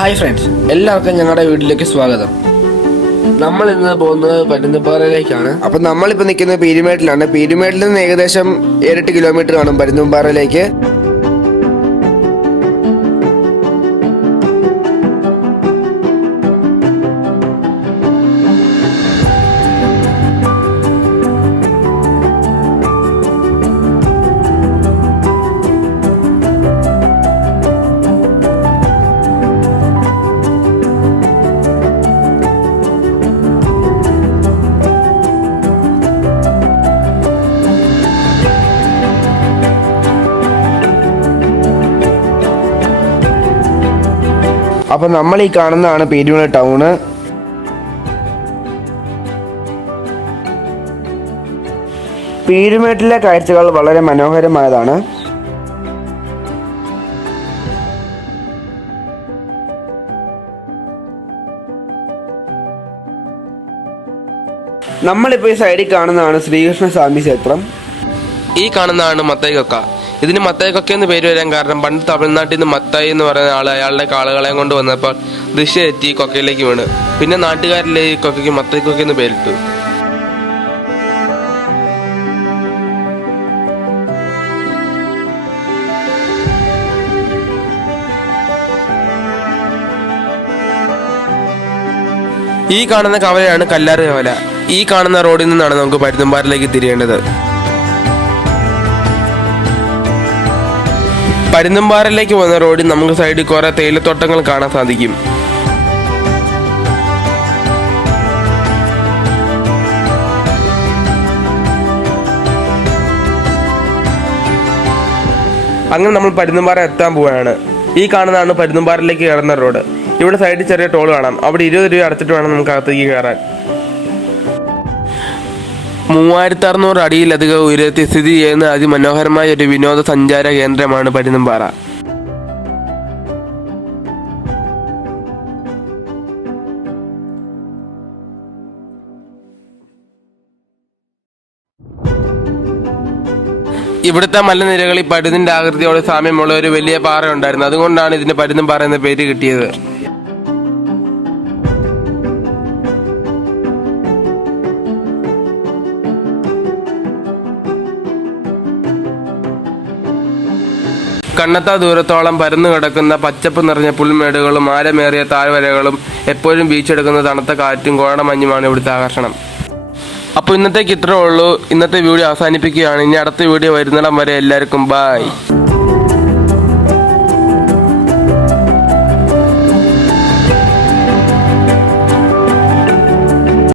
Hi friends, എല്ലാവർക്കും ഞങ്ങളുടെ വീട്ടിലേക്ക് സ്വാഗതം. നമ്മൾ ഇന്ന് പോകുന്നത് പരുന്തുംപാറയിലേക്കാണ്. അപ്പം നമ്മളിപ്പോൾ നിൽക്കുന്നത് പീരുമേട്ടിലാണ്. പീരുമേട്ടിൽ നിന്ന് ഏകദേശം 7-8 കിലോമീറ്റർ കാണും പരുന്തുംപാറയിലേക്ക്. അപ്പം നമ്മൾ ഈ കാണുന്നതാണ് പീരുമേട് ടൗണ്. പീരുമേട്ടിലെ കാഴ്ചകൾ വളരെ മനോഹരമായതാണ്. നമ്മളിപ്പോൾ ഈ സൈഡിൽ കാണുന്നതാണ് ശ്രീകൃഷ്ണ സ്വാമി ക്ഷേത്രം. ഈ കാണുന്നതാണ് മത്തായി കൊക്ക. ഇതിന് മത്തായി കൊക്ക എന്ന് പേര് വരാൻ കാരണം പണ്ട് തമിഴ്നാട്ടിൽ നിന്ന് മത്തായി എന്ന് പറയുന്ന ആൾ അയാളുടെ കാളുകളെയും കൊണ്ട് വന്നപ്പോൾ ദിശ എത്തി കൊക്കയിലേക്ക് വീണ്. പിന്നെ നാട്ടുകാരിലെ ഈ കൊക്കയ്ക്ക് മത്തായി കൊക്ക എന്ന് പേരിട്ടു. ഈ കാണുന്ന കവലയാണ് കല്ലാറ് കവല. ഈ കാണുന്ന റോഡിൽ നിന്നാണ് നമുക്ക് പരുന്തുംപാറയിലേക്ക് തിരിയേണ്ടത്. പരുന്തുംപാറയിലേക്ക് പോകുന്ന റോഡിൽ നമുക്ക് സൈഡിൽ കുറെ തേയിലത്തോട്ടങ്ങൾ കാണാൻ സാധിക്കും. അങ്ങനെ നമ്മൾ പരുന്തുംപാറ എത്താൻ പോവുകയാണ്. ഈ കാണുന്നതാണ് പരുന്തുംപാറയിലേക്ക് കയറുന്ന റോഡ്. ഇവിടെ സൈഡിൽ ചെറിയ ടോൾ കാണാം. അവിടെ 20 രൂപ അടച്ചിട്ട് വേണം നമുക്ക് അകത്തേക്ക് കയറാൻ. 3600 അടിയിലധികം ഉയരത്തിൽ സ്ഥിതി ചെയ്യുന്ന അതിമനോഹരമായ ഒരു വിനോദസഞ്ചാര കേന്ദ്രമാണ് പരുന്തുംപാറ. ഇവിടുത്തെ മലനിരകളിൽ പരുന്തിന്റെ ആകൃതിയോട് സാമ്യമുള്ള ഒരു വലിയ പാറ ഉണ്ടായിരുന്നു. അതുകൊണ്ടാണ് ഇതിന് പരുന്തുംപാറ എന്ന പേര് കിട്ടിയത്. കണ്ണെത്താ ദൂരത്തോളം പരന്നു കിടക്കുന്ന പച്ചപ്പ് നിറഞ്ഞ പുൽമേടുകളും ആഴമേറിയ താഴ്വരകളും എപ്പോഴും ബീച്ചെടുക്കുന്ന തണുത്ത കാറ്റും കോടമഞ്ഞുമാണ് ഇവിടുത്തെ ആകർഷണം. അപ്പോൾ ഇന്നത്തേക്ക് ഇത്രേ ഉള്ളൂ. ഇന്നത്തെ വീഡിയോ അവസാനിപ്പിക്കുകയാണ്. ഇനി അടുത്ത വീഡിയോ വരുന്നിടം വരെ എല്ലാവർക്കും ബൈ.